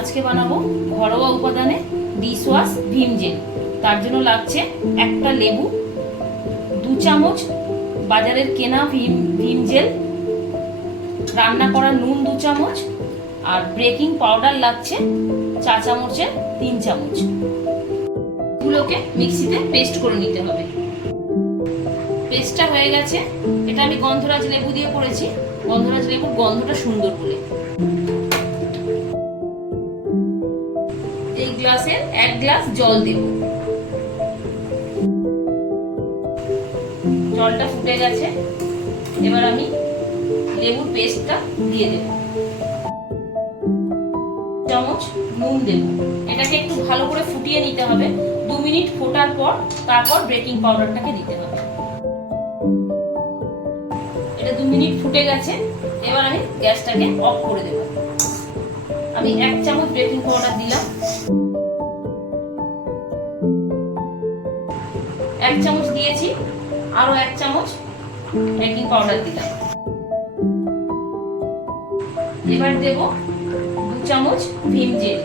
আজকে বানাবো ঘরোয়া উপাদানে ডিশ ওয়াশ ভিম জেল। তার জন্য লাগছে একটা লেবু, 2 চামচ বাজারের কেনা ভিম জেল, রান্না করা নুন 2 চামচ, আর বেকিং পাউডার লাগছে 4 চামচের 3 চামচ। এগুলোকে মিক্সিতে পেস্ট করে নিতে হবে। পেস্টটা হয়ে গেছে। এটা আমি গন্ধরাজ লেবু দিয়ে করেছি, গন্ধরাজ লেবুর গন্ধটা সুন্দর বলে। এই গ্লাসে 1 গ্লাস জল দেব। জলটা ফুটে গেছে, এবার আমি লেবুর পেস্টটা দিয়ে দেব। চামচ নুন দেব। এটাকে একটু ভালো করে ফুটিয়ে নিতে হবে। 2 মিনিট ফোটার পর তারপর বেকিং পাউডারটাকে দিতে হবে। এটা 2 মিনিট ফুটে গেছে, এবার আমি গ্যাসটাকে অফ করে দেব। আমি 1 চামচ বেকিং পাউডার দিলাম, 1 চামচ দিয়েছি, আরো 1 চামচ বেকিং পাউডার দিলাম। এবার দেব 2 চামচ ভিম জেল।